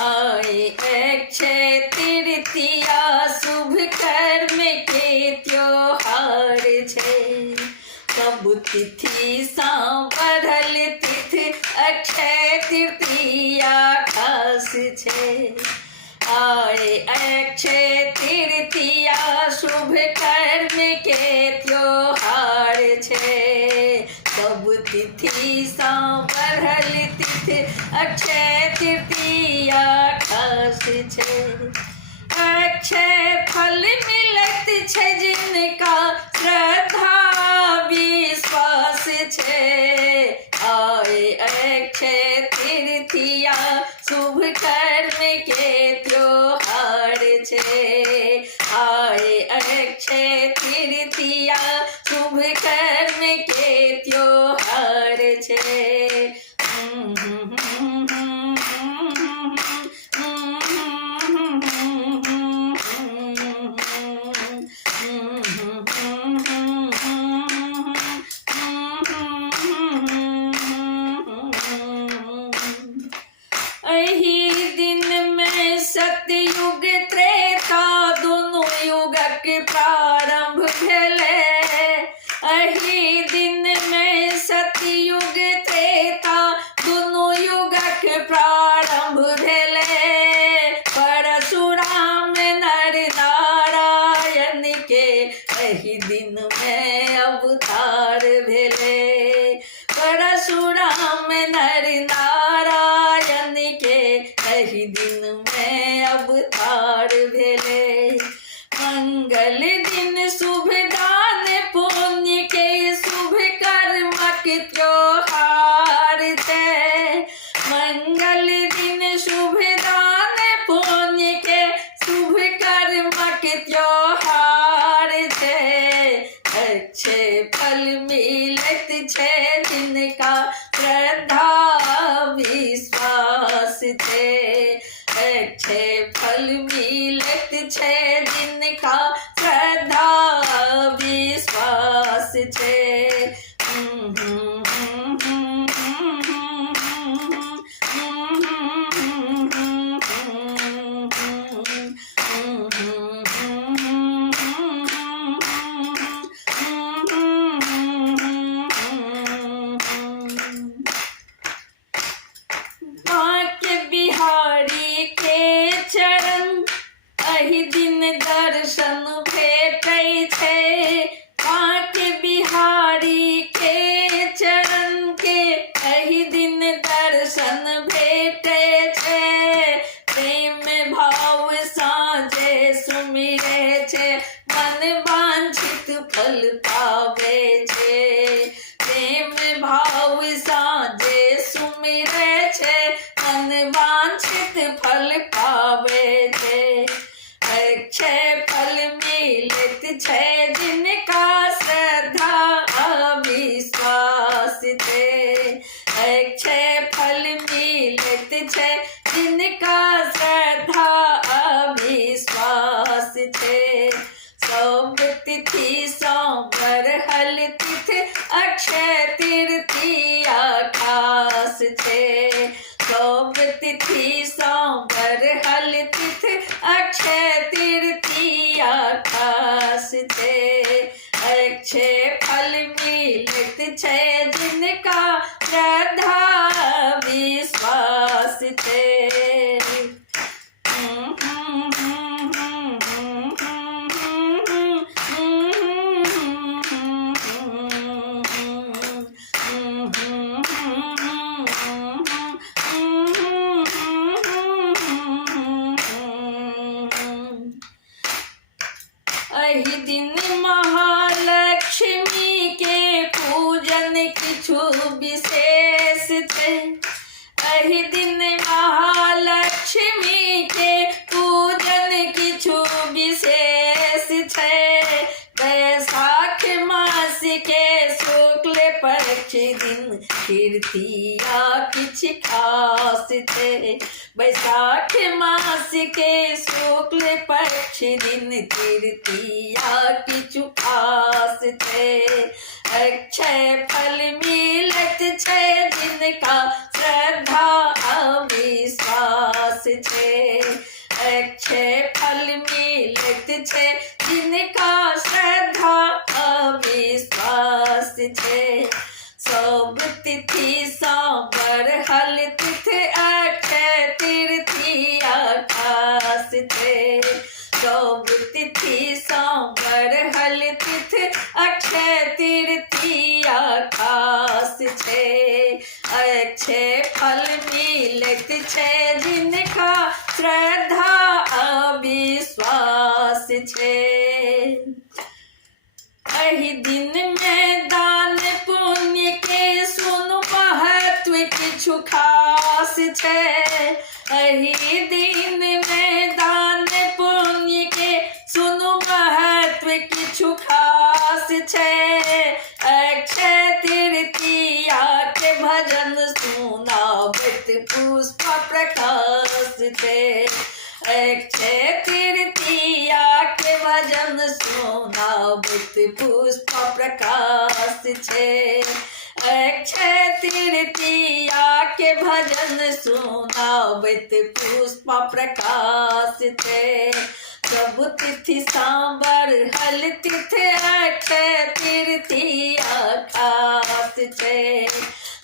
आए अक्षय तृतीया शुभ कर्म के त्योहार छे। सब तिथि सा बढ़ल तिथि अक्षय तृतीया खास छे। आए अक्षय तृतीया शुभ कर्म के त्योहार छे। सब तिथि सा बढ़ल तिथि अक्षय तृतीया खास छे। अक्षय फल मिलत छे जिनका श्रद्धा विश्वास छे। आए अक्षय तृतीया शुभ कर्म के त्योहार छे। आए अक्षय तृतीया शुभ कर्म के त्योहार छे। एही दिन में सतयुग त्रेता दोनों युगक प्रारंभ भेले। एही दिन में सतयुग त्रेता दोनों युगक प्रारंभ भेले। परशुराम नर नारायण के एही दिन में अवतार भेले। परशुराम नर नारायण के एही दिन में अवतार भेले। मंगल दिन शुभ दान पुण्य के शुभ कर्मक त्योहार छे। मंगल दिन शुभ दान पुण्य के शुभ कर्मक त्योहार छे। अच्छे फल मिलत छे जिनका श्रद्धा विश्वास छे। अच्छे फल मिलत छे जिनका श्रद्धा विश्वास छे। बांके बिहारी के चरण एही दिन दर्शन भेटै छे। बांके बिहारी के चरण के एही दिन दर्शन भेटै छे। प्रेम भाव साँझे सुमिरे छे मन वांछित फल पावे छे। प्रेम भाव साँझे सुमिरे छे मन वांछित फल पावे छे। अक्षय फल मिलत छे जिनका श्रद्धा विश्वास छे। अक्षय फल मिलत छे जिनका श्रद्धा विश्वास छे। सब तिथि सौ बढ़ल तिथि अक्षय तृतीया खास छे। सब तिथि सौ बढ़ल तिथि अक्षय तृतीया खास छे। अक्षय फल मिलत छे जिनका श्रद्धा विश्वास छे। एही दिन महालक्ष्मी के पूजन किछु विशेष छे। एही दिन महालक्ष्मी के पूजन किछु विशेष छे। बैसाख मास के शुक्ल पक्ष दिन तृतीया किछ खास छे। बैसाख मास के शुक्ल पक्ष दिन तृतीया किछु खास छे। अक्षय फल मिलत छै जिनका श्रद्धा आ विश्वास छै। अक्षय फल मिलत छै जिनका श्रद्धा आ विश्वास छै। सब तिथि सा बरहल तिथि अक्षय तृतीया खास छै। सब तिथि सा बरहल तिथि अक्षय तृतीया खास छै। अक्षय फल मिलत छै जिनका श्रद्धा आ विश्वास छै। एहि दिन में दान पुण्य के सुनु महत्व किछु खास छै। एहि दिन में दान पुण्य के सुनु महत्व किछु खास छै। अक्षय तृतीया के भजन सुनाबत पुष्प प्रकाश छै। अक्षय तृतीया के भजन सुनाबत पुष्प प्रकाश छै। अक्षय तृतीया के भजन सुनाबत पुष्प प्रकाश छै। सब तिथि सा बरहल तिथि अक्षय तृतीया खास छै।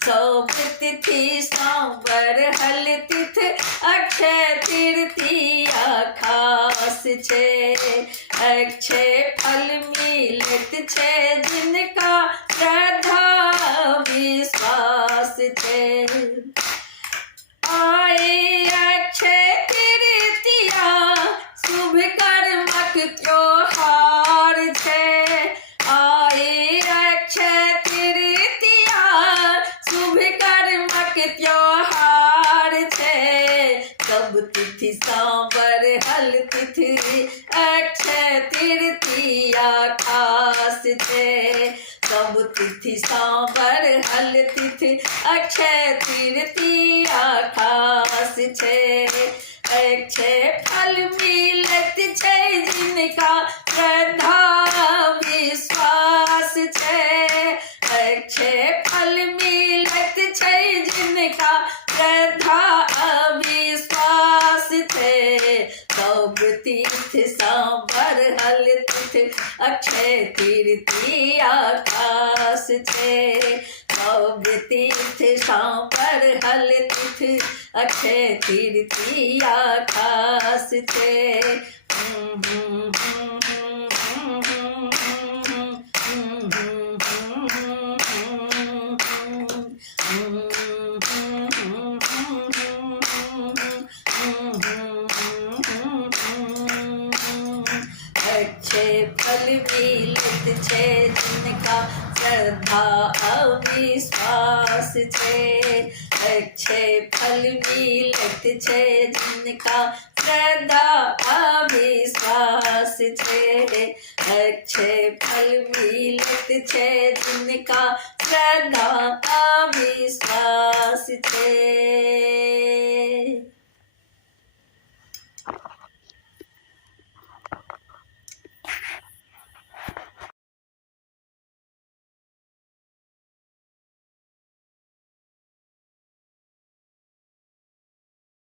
सब तिथि सा बरहल तिथि अक्षय तृतीया खास छै। अक्षय फल मिलत छै जिनका श्रद्धा विश्वास छै। आए अक्षय तृतीया शुभ कर्मक त्योहार छै। आए अक्षय तृतीया शुभ कर्मक त्योहार छै। सब तिथि सा बरहल तिथि अक्षय तृतीया खास छै। सब तिथि सा बरहल तिथि अक्षय तृतीया खास छै। अक्षय फल मिलत छै जिनका श्रद्धा विश्वास छै। अक्षय फल मिलत छै जिनका श्रद्धा विश्वास छै। सब तीर्थ सा बरहल तिथि अक्षय तृतीया खास छै। सब तीर्थ सा बरहल तिथि अक्षय तृतीया खास छै। अक्षय फल मिलत छै जिनका श्रद्धा आ विश्वास छै। अक्षय फल मिलत छै जिनका श्रद्धा आ विश्वास छै। अक्षय फल मिलत छै जिनका श्रद्धा आ विश्वास छै।